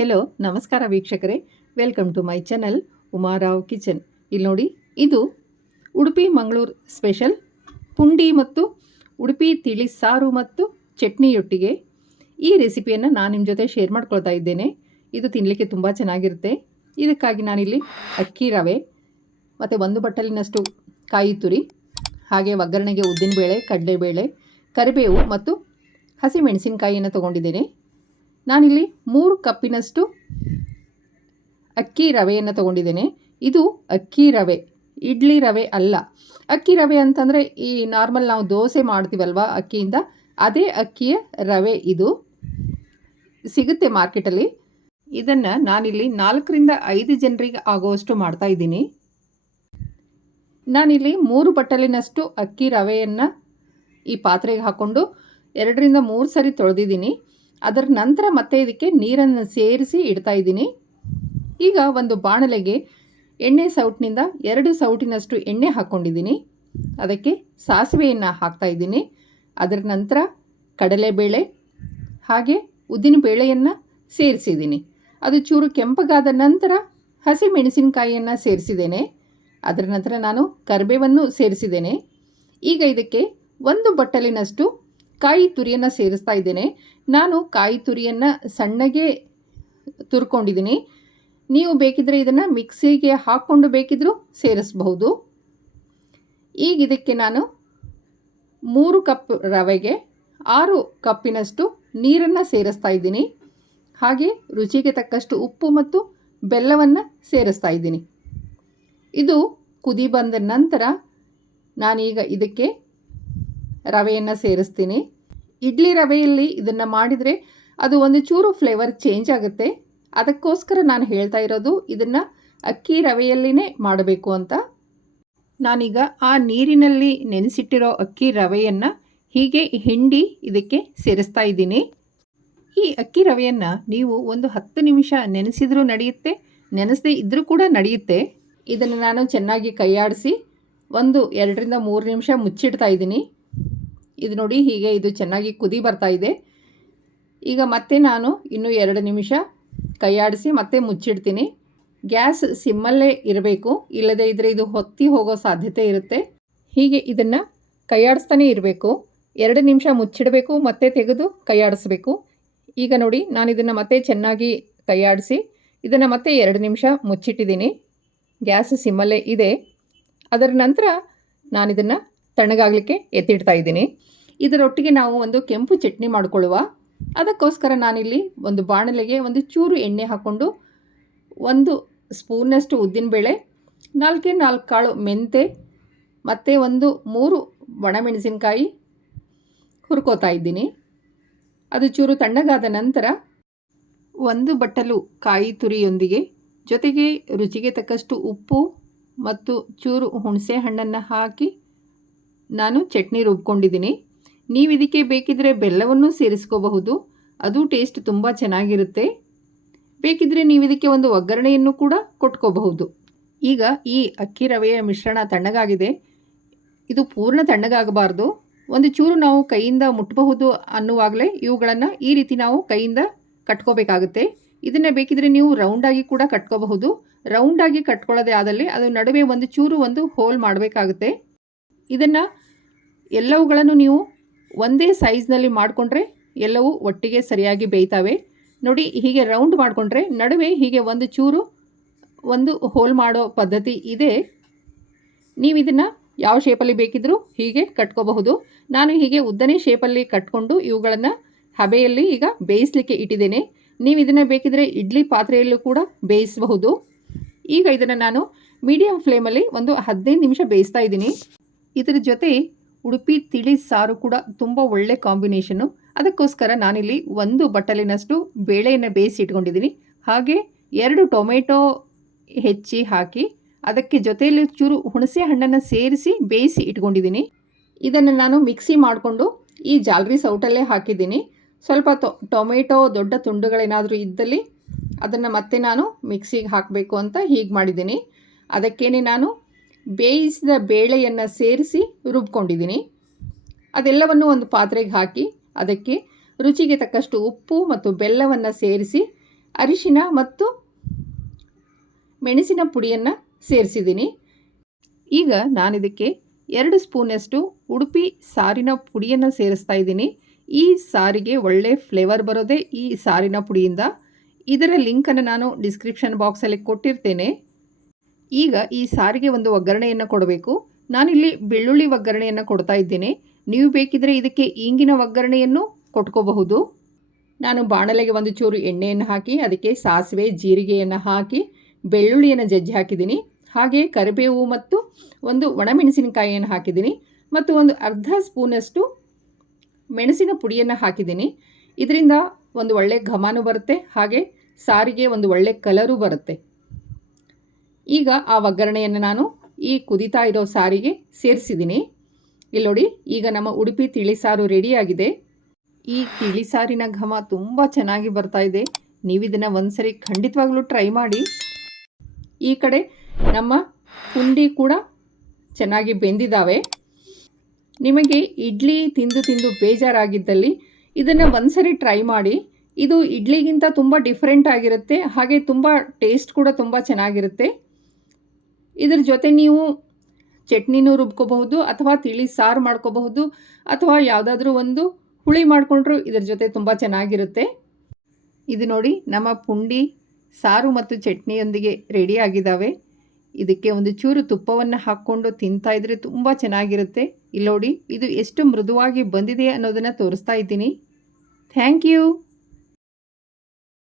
Hello ನಮಸ್ಕಾರ ವೀಕ್ಷಕರೇ. Welcome to my channel Umarao kitchen ಇಲ್ಲಿ ನೋಡಿ, ಇದು ಉಡುಪಿ ಮಂಗಳೂರು ಸ್ಪೆಷಲ್ ಪುಂಡಿ ಮತ್ತು ಉಡುಪಿ ತಿಳಿ ಸಾರು ಮತ್ತು ಚಟ್ನಿಯೊಟ್ಟಿಗೆ ಈ ರೆಸಿಪಿಯನ್ನು ನಾನು ನಿಮ್ಮ ಜೊತೆ ಶೇರ್ ಮಾಡ್ಕೊಳ್ತಾ ಇದ್ದೇನೆ. ಇದು ತಿನ್ನಲಿಕ್ಕೆ ತುಂಬ ಚೆನ್ನಾಗಿರುತ್ತೆ. ಇದಕ್ಕಾಗಿ ನಾನಿಲ್ಲಿ ಅಕ್ಕಿ ರವೆ ಮತ್ತು ಒಂದು ಬಟ್ಟಲಿನಷ್ಟು ಕಾಯಿ ತುರಿ, ಹಾಗೆ ಒಗ್ಗರಣೆಗೆ ಉದ್ದಿನಬೇಳೆ, ಕಡಲೆಬೇಳೆ, ಕರಿಬೇವು ಮತ್ತು ಹಸಿಮೆಣಸಿನಕಾಯಿಯನ್ನು ತೊಗೊಂಡಿದ್ದೇನೆ. ನಾನಿಲ್ಲಿ ಮೂರು ಕಪ್ಪಿನಷ್ಟು ಅಕ್ಕಿ ರವೆಯನ್ನು ತಗೊಂಡಿದ್ದೇನೆ. ಇದು ಅಕ್ಕಿ ರವೆ, ಇಡ್ಲಿ ರವೆ ಅಲ್ಲ. ಅಕ್ಕಿ ರವೆ ಅಂತಂದರೆ ಈ ನಾರ್ಮಲ್ ನಾವು ದೋಸೆ ಮಾಡ್ತೀವಲ್ವ ಅಕ್ಕಿಯಿಂದ, ಅದೇ ಅಕ್ಕಿಯ ರವೆ ಇದು. ಸಿಗುತ್ತೆ ಮಾರ್ಕೆಟಲ್ಲಿ. ಇದನ್ನು ನಾನಿಲ್ಲಿ ನಾಲ್ಕರಿಂದ ಐದು ಜನರಿಗೆ ಆಗುವಷ್ಟು ಮಾಡ್ತಾ ಇದ್ದೀನಿ. ನಾನಿಲ್ಲಿ ಮೂರು ಬಟ್ಟಲಿನಷ್ಟು ಅಕ್ಕಿ ರವೆಯನ್ನು ಈ ಪಾತ್ರೆಗೆ ಹಾಕ್ಕೊಂಡು ಎರಡರಿಂದ ಮೂರು ಸರಿ ತೊಳೆದಿದ್ದೀನಿ. ಅದರ ನಂತರ ಮತ್ತೆ ಇದಕ್ಕೆ ನೀರನ್ನು ಸೇರಿಸಿ ಇಡ್ತಾ ಇದ್ದೀನಿ. ಈಗ ಒಂದು ಬಾಣಲೆಗೆ ಎಣ್ಣೆ ಸೌಟ್ನಿಂದ ಎರಡು ಸೌಟಿನಷ್ಟು ಎಣ್ಣೆ ಹಾಕ್ಕೊಂಡಿದ್ದೀನಿ ಅದಕ್ಕೆ ಸಾಸಿವೆಯನ್ನು ಹಾಕ್ತಾ ಇದ್ದೀನಿ. ಅದರ ನಂತರ ಕಡಲೆಬೇಳೆ, ಹಾಗೆ ಉದ್ದಿನ ಬೇಳೆಯನ್ನು ಸೇರಿಸಿದ್ದೀನಿ. ಅದು ಚೂರು ಕೆಂಪಗಾದ ನಂತರ ಹಸಿ ಮೆಣಸಿನಕಾಯಿಯನ್ನು ಸೇರಿಸಿದ್ದೇನೆ. ಅದರ ನಂತರ ನಾನು ಕರಿಬೇವನ್ನು ಸೇರಿಸಿದ್ದೇನೆ. ಈಗ ಇದಕ್ಕೆ ಒಂದು ಬಟ್ಟಲಿನಷ್ಟು ಕಾಯಿ ತುರಿಯನ್ನು ಸೇರಿಸ್ತಾ ಇದ್ದೇನೆ. ನಾನು ಕಾಯಿ ತುರಿಯನ್ನು ಸಣ್ಣಗೆ ತುರ್ಕೊಂಡಿದ್ದೀನಿ. ನೀವು ಬೇಕಿದ್ದರೆ ಇದನ್ನು ಮಿಕ್ಸಿಗೆ ಹಾಕ್ಕೊಂಡು ಬೇಕಿದ್ರೂ ಸೇರಿಸ್ಬಹುದು. ಈಗ ಇದಕ್ಕೆ ನಾನು ಮೂರು ಕಪ್ ರವೆಗೆ ಆರು ಕಪ್ಪಿನಷ್ಟು ನೀರನ್ನು ಸೇರಿಸ್ತಾ ಇದ್ದೀನಿ. ಹಾಗೆ ರುಚಿಗೆ ತಕ್ಕಷ್ಟು ಉಪ್ಪು ಮತ್ತು ಬೆಲ್ಲವನ್ನು ಸೇರಿಸ್ತಾ ಇದ್ದೀನಿ. ಇದು ಕುದಿ ಬಂದ ನಂತರ ನಾನೀಗ ಇದಕ್ಕೆ ರವೆಯನ್ನು ಸೇರಿಸ್ತೀನಿ. ಇಡ್ಲಿ ರವೆಯಲ್ಲಿ ಇದನ್ನು ಮಾಡಿದರೆ ಅದು ಒಂದು ಚೂರು ಫ್ಲೇವರ್ ಚೇಂಜ್ ಆಗುತ್ತೆ. ಅದಕ್ಕೋಸ್ಕರ ನಾನು ಹೇಳ್ತಾ ಇರೋದು ಇದನ್ನು ಅಕ್ಕಿ ರವೆಯಲ್ಲಿನೇ ಮಾಡಬೇಕು ಅಂತ. ನಾನೀಗ ಆ ನೀರಿನಲ್ಲಿ ನೆನೆಸಿಟ್ಟಿರೋ ಅಕ್ಕಿ ರವೆಯನ್ನು ಹೀಗೆ ಹಿಂಡಿ ಇದಕ್ಕೆ ಸೇರಿಸ್ತಾ ಇದ್ದೀನಿ. ಈ ಅಕ್ಕಿ ರವೆಯನ್ನು ನೀವು ಒಂದು ಹತ್ತು ನಿಮಿಷ ನೆನೆಸಿದರೂ ನಡೆಯುತ್ತೆ, ನೆನೆಸದೇ ಇದ್ದರೂ ಕೂಡ ನಡೆಯುತ್ತೆ. ಇದನ್ನು ನಾನು ಚೆನ್ನಾಗಿ ಕೈಯಾಡಿಸಿ ಒಂದು ಎರಡರಿಂದ ಮೂರು ನಿಮಿಷ ಮುಚ್ಚಿಡ್ತಾ ಇದ್ದೀನಿ. ಇದು ನೋಡಿ ಹೀಗೆ ಇದು ಚೆನ್ನಾಗಿ ಕುದಿ ಬರ್ತಾ ಇದೆ. ಈಗ ಮತ್ತೆ ನಾನು ಇನ್ನೂ ಎರಡು ನಿಮಿಷ ಕೈಯಾಡಿಸಿ ಮತ್ತೆ ಮುಚ್ಚಿಡ್ತೀನಿ. ಗ್ಯಾಸ್ ಸಿಮ್ಮಲ್ಲೇ ಇರಬೇಕು. ಇಲ್ಲದೇ ಇದ್ದರೆ ಇದು ಹೊತ್ತಿ ಹೋಗೋ ಸಾಧ್ಯತೆ ಇರುತ್ತೆ. ಹೀಗೆ ಇದನ್ನು ಕೈಯಾಡಿಸ್ತಾನೆ ಇರಬೇಕು. ಎರಡು ನಿಮಿಷ ಮುಚ್ಚಿಡಬೇಕು, ಮತ್ತೆ ತೆಗೆದು ಕೈಯಾಡಿಸ್ಬೇಕು. ಈಗ ನೋಡಿ ನಾನು ಇದನ್ನು ಮತ್ತೆ ಚೆನ್ನಾಗಿ ಕೈಯಾಡಿಸಿ ಇದನ್ನು ಮತ್ತೆ ಎರಡು ನಿಮಿಷ ಮುಚ್ಚಿಟ್ಟಿದ್ದೀನಿ. ಗ್ಯಾಸ್ ಸಿಮ್ಮಲ್ಲೇ ಇದೆ. ಅದರ ನಂತರ ನಾನಿದನ್ನು ತಣ್ಣಗಾಗಲಿಕ್ಕೆ ಎತ್ತಿಡ್ತಾ ಇದ್ದೀನಿ. ಇದರೊಟ್ಟಿಗೆ ನಾವು ಒಂದು ಕೆಂಪು ಚಟ್ನಿ ಮಾಡಿಕೊಳ್ಳುವ. ಅದಕ್ಕೋಸ್ಕರ ನಾನಿಲ್ಲಿ ಒಂದು ಬಾಣಲೆಗೆ ಒಂದು ಚೂರು ಎಣ್ಣೆ ಹಾಕ್ಕೊಂಡು ಒಂದು ಸ್ಪೂನ್ನಷ್ಟು ಉದ್ದಿನಬೇಳೆ ನಾಲ್ಕೇ ನಾಲ್ಕು ಕಾಳು ಮೆಂತೆ, ಮತ್ತು ಒಂದು ಮೂರು ಒಣಮೆಣಸಿನ್ಕಾಯಿ ಹುರ್ಕೋತಾ ಇದ್ದೀನಿ. ಅದು ಚೂರು ತಣ್ಣಗಾದ ನಂತರ ಒಂದು ಬಟ್ಟಲು ಕಾಯಿ ತುರಿಯೊಂದಿಗೆ ಜೊತೆಗೆ ರುಚಿಗೆ ತಕ್ಕಷ್ಟು ಉಪ್ಪು ಮತ್ತು ಚೂರು ಹುಣಸೆ ಹಣ್ಣನ್ನು ಹಾಕಿ ನಾನು ಚಟ್ನಿ ರುಬ್ಕೊಂಡಿದ್ದೀನಿ. ನೀವು ಇದಕ್ಕೆ ಬೇಕಿದ್ದರೆ ಬೆಲ್ಲವನ್ನು ಸೇರಿಸ್ಕೋಬಹುದು. ಅದು ಟೇಸ್ಟ್ ತುಂಬ ಚೆನ್ನಾಗಿರುತ್ತೆ. ಬೇಕಿದ್ದರೆ ನೀವು ಇದಕ್ಕೆ ಒಂದು ಒಗ್ಗರಣೆಯನ್ನು ಕೂಡ ಕೊಟ್ಕೋಬಹುದು. ಈಗ ಈ ಅಕ್ಕಿ ರವೆಯ ಮಿಶ್ರಣ ತಣ್ಣಗಾಗಿದೆ. ಇದು ಪೂರ್ಣ ತಣ್ಣಗಾಗಬಾರ್ದು. ಒಂದು ಚೂರು ನಾವು ಕೈಯಿಂದ ಮುಟ್ಟಬಹುದು ಅನ್ನುವಾಗಲೇ ಇವುಗಳನ್ನು ಈ ರೀತಿ ನಾವು ಕೈಯಿಂದ ಕಟ್ಕೋಬೇಕಾಗುತ್ತೆ. ಇದನ್ನು ಬೇಕಿದ್ರೆ ನೀವು ರೌಂಡಾಗಿ ಕೂಡ ಕಟ್ಕೋಬಹುದು. ರೌಂಡಾಗಿ ಕಟ್ಕೊಳ್ಳೋದೇ ಆದಲ್ಲಿ ಅದು ನಡುವೆ ಒಂದು ಚೂರು ಒಂದು ಹೋಲ್ ಮಾಡಬೇಕಾಗುತ್ತೆ. ಇದನ್ನು ಎಲ್ಲವುಗಳನ್ನು ನೀವು ಒಂದೇ ಸೈಜ್ನಲ್ಲಿ ಮಾಡಿಕೊಂಡ್ರೆ ಎಲ್ಲವೂ ಒಟ್ಟಿಗೆ ಸರಿಯಾಗಿ ಬೇಯ್ತಾವೆ. ನೋಡಿ, ಹೀಗೆ ರೌಂಡ್ ಮಾಡಿಕೊಂಡ್ರೆ ನಡುವೆ ಹೀಗೆ ಒಂದು ಚೂರು, ಒಂದು ಹೋಲ್ ಮಾಡೋ ಪದ್ಧತಿ ಇದೆ. ನೀವು ಇದನ್ನು ಯಾವ ಶೇಪಲ್ಲಿ ಬೇಕಿದ್ದರೂ ಹೀಗೆ ಕಟ್ಕೋಬಹುದು. ನಾನು ಹೀಗೆ ಉದ್ದನೇ ಶೇಪಲ್ಲಿ ಕಟ್ಕೊಂಡು ಇವುಗಳನ್ನು ಹಬೆಯಲ್ಲಿ ಈಗ ಬೇಯಿಸಲಿಕ್ಕೆ ಇಟ್ಟಿದ್ದೇನೆ. ನೀವು ಇದನ್ನು ಬೇಕಿದ್ರೆ ಇಡ್ಲಿ ಪಾತ್ರೆಯಲ್ಲೂ ಕೂಡ ಬೇಯಿಸಬಹುದು. ಈಗ ಇದನ್ನು ನಾನು ಮೀಡಿಯಂ ಫ್ಲೇಮಲ್ಲಿ ಒಂದು ಹದಿನೈದು ನಿಮಿಷ ಬೇಯಿಸ್ತಾ ಇದ್ದೀನಿ. ಇದರ ಜೊತೆ ಉಡುಪಿ ತಿಳಿ ಸಾರು ಕೂಡ ತುಂಬ ಒಳ್ಳೆ ಕಾಂಬಿನೇಷನ್ನು. ಅದಕ್ಕೋಸ್ಕರ ನಾನಿಲ್ಲಿ ಒಂದು ಬಟ್ಟಲಿನಷ್ಟು ಬೇಳೆಯನ್ನು ಬೇಯಿಸಿ ಇಟ್ಕೊಂಡಿದ್ದೀನಿ. ಹಾಗೆ ಎರಡು ಟೊಮೆಟೊ ಹೆಚ್ಚಿ ಹಾಕಿ ಅದಕ್ಕೆ ಜೊತೆಯಲ್ಲಿ ಚೂರು ಹುಣಸೆ ಹಣ್ಣನ್ನು ಸೇರಿಸಿ ಬೇಯಿಸಿ ಇಟ್ಕೊಂಡಿದ್ದೀನಿ. ಇದನ್ನು ನಾನು ಮಿಕ್ಸಿ ಮಾಡಿಕೊಂಡು ಈ ಜಾಲರಿ ಸೌಟಲ್ಲೇ ಹಾಕಿದ್ದೀನಿ. ಸ್ವಲ್ಪ ಟೊಮೆಟೊ ದೊಡ್ಡ ತುಂಡುಗಳೇನಾದರೂ ಇದ್ದಲ್ಲಿ ಅದನ್ನು ಮತ್ತೆ ನಾನು ಮಿಕ್ಸಿಗೆ ಹಾಕಬೇಕು ಅಂತ ಹೀಗೆ ಮಾಡಿದ್ದೀನಿ. ಅದಕ್ಕೇ ನಾನು ಬೇಯಿಸಿದ ಬೇಳೆಯನ್ನು ಸೇರಿಸಿ ರುಬ್ಕೊಂಡಿದ್ದೀನಿ. ಅದೆಲ್ಲವನ್ನು ಒಂದು ಪಾತ್ರೆಗೆ ಹಾಕಿ ಅದಕ್ಕೆ ರುಚಿಗೆ ತಕ್ಕಷ್ಟು ಉಪ್ಪು ಮತ್ತು ಬೆಲ್ಲವನ್ನು ಸೇರಿಸಿ ಅರಿಶಿನ ಮತ್ತು ಮೆಣಸಿನ ಪುಡಿಯನ್ನು ಸೇರಿಸಿದ್ದೀನಿ. ಈಗ ನಾನಿದಕ್ಕೆ ಎರಡು ಸ್ಪೂನಷ್ಟು ಉಡುಪಿ ಸಾರಿನ ಪುಡಿಯನ್ನು ಸೇರಿಸ್ತಾ ಇದ್ದೀನಿ. ಈ ಸಾರಿಗೆ ಒಳ್ಳೆ ಫ್ಲೇವರ್ ಬರೋದೇ ಈ ಸಾರಿನ ಪುಡಿಯಿಂದ. ಇದರ ಲಿಂಕನ್ನು ನಾನು ಡಿಸ್ಕ್ರಿಪ್ಷನ್ ಬಾಕ್ಸಲ್ಲಿ ಕೊಟ್ಟಿರ್ತೇನೆ. ಈಗ ಈ ಸಾರಿಗೆ ಒಂದು ಒಗ್ಗರಣೆಯನ್ನು ಕೊಡಬೇಕು. ನಾನಿಲ್ಲಿ ಬೆಳ್ಳುಳ್ಳಿ ಒಗ್ಗರಣೆಯನ್ನು ಕೊಡ್ತಾ ಇದ್ದೇನೆ. ನೀವು ಬೇಕಿದ್ರೆ ಇದಕ್ಕೆ ಈಗಿನ ಒಗ್ಗರಣೆಯನ್ನು ಕೊಟ್ಕೋಬಹುದು. ನಾನು ಬಾಣಲೆಗೆ ಒಂದು ಚೂರು ಎಣ್ಣೆಯನ್ನು ಹಾಕಿ, ಅದಕ್ಕೆ ಸಾಸಿವೆ, ಜೀರಿಗೆಯನ್ನು ಹಾಕಿ, ಬೆಳ್ಳುಳ್ಳಿಯನ್ನು ಜಜ್ಜಿ ಹಾಕಿದ್ದೀನಿ. ಹಾಗೆ ಕರಿಬೇವು ಮತ್ತು ಒಂದು ಒಣಮೆಣಸಿನಕಾಯಿಯನ್ನು ಹಾಕಿದ್ದೀನಿ. ಮತ್ತು ಒಂದು ಅರ್ಧ ಸ್ಪೂನಷ್ಟು ಮೆಣಸಿನ ಪುಡಿಯನ್ನು ಹಾಕಿದ್ದೀನಿ. ಇದರಿಂದ ಒಂದು ಒಳ್ಳೆ ಘಮಾನು ಬರುತ್ತೆ. ಹಾಗೆ ಸಾರಿಗೆ ಒಂದು ಒಳ್ಳೆ ಕಲರು ಬರುತ್ತೆ. ಈಗ ಆ ಒಗ್ಗರಣೆಯನ್ನು ನಾನು ಈ ಕುದಿತಾ ಇರೋ ಸಾರಿಗೆ ಸೇರಿಸಿದ್ದೀನಿ. ಇಲ್ಲಿ ನೋಡಿ, ಈಗ ನಮ್ಮ ಉಡುಪಿ ತಿಳಿಸಾರು ರೆಡಿಯಾಗಿದೆ. ಈ ತಿಳಿಸಾರಿನ ಘಮ ತುಂಬ ಚೆನ್ನಾಗಿ ಬರ್ತಾ ಇದೆ. ನೀವು ಇದನ್ನು ಒಂದ್ಸರಿ ಖಂಡಿತವಾಗ್ಲೂ ಟ್ರೈ ಮಾಡಿ. ಈ ಕಡೆ ನಮ್ಮ ಪುಂಡಿ ಕೂಡ ಚೆನ್ನಾಗಿ ಬೆಂದಿದ್ದಾವೆ ನಿಮಗೆ ಇಡ್ಲಿ ತಿಂದು ತಿಂದು ಬೇಜಾರಾಗಿದ್ದಲ್ಲಿ ಇದನ್ನು ಒಂದ್ಸರಿ ಟ್ರೈ ಮಾಡಿ. ಇದು ಇಡ್ಲಿಗಿಂತ ತುಂಬ ಡಿಫ್ರೆಂಟ್ ಆಗಿರುತ್ತೆ. ಹಾಗೆ ತುಂಬ ಟೇಸ್ಟ್ ಕೂಡ ತುಂಬ ಚೆನ್ನಾಗಿರುತ್ತೆ. ಇದ್ರ ಜೊತೆ ನೀವು ಚಟ್ನಿನೂ ರುಬ್ಕೋಬಹುದು ಅಥವಾ ತಿಳಿ ಸಾರು ಮಾಡ್ಕೋಬಹುದು ಅಥವಾ ಯಾವುದಾದ್ರೂ ಒಂದು ಹುಳಿ ಮಾಡಿಕೊಂಡ್ರು ಇದ್ರ ಜೊತೆ ತುಂಬ ಚೆನ್ನಾಗಿರುತ್ತೆ. ಇದು ನೋಡಿ ನಮ್ಮ ಪುಂಡಿ ಸಾರು ಮತ್ತು ಚಟ್ನಿಯೊಂದಿಗೆ ರೆಡಿ ಆಗಿದ್ದಾವೆ ಇದಕ್ಕೆ ಒಂದು ಚೂರು ತುಪ್ಪವನ್ನು ಹಾಕ್ಕೊಂಡು ತಿಂತಾ ಇದ್ರೆ ತುಂಬ ಚೆನ್ನಾಗಿರುತ್ತೆ. ಇಲ್ಲಿ ನೋಡಿ, ಇದು ಎಷ್ಟು ಮೃದುವಾಗಿ ಬಂದಿದೆ ಅನ್ನೋದನ್ನು ತೋರಿಸ್ತಾ ಇದ್ದೀನಿ. Thank you.